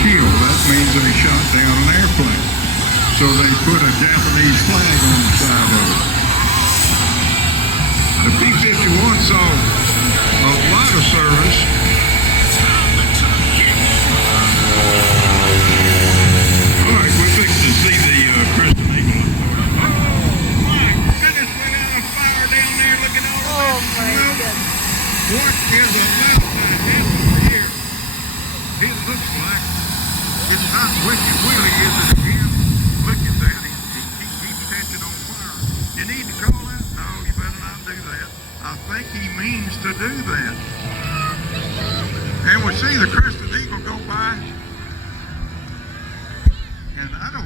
kill. That means they shot down an airplane. So they put a Japanese flag on the side of it. The P-51 saw a lot of service. All right, we're fixing to see the Crescent Eagle. Oh my goodness, we got a fire down there. Look at all Oh this my smoke. goodness. What is a mountain over here? It looks like it's not Wicked Willie, is it again? Look at that. He keeps catching on fire. You need to call that? No, you better not do that. I think he means to do that. And we see the Crescent Eagle go by. And I don't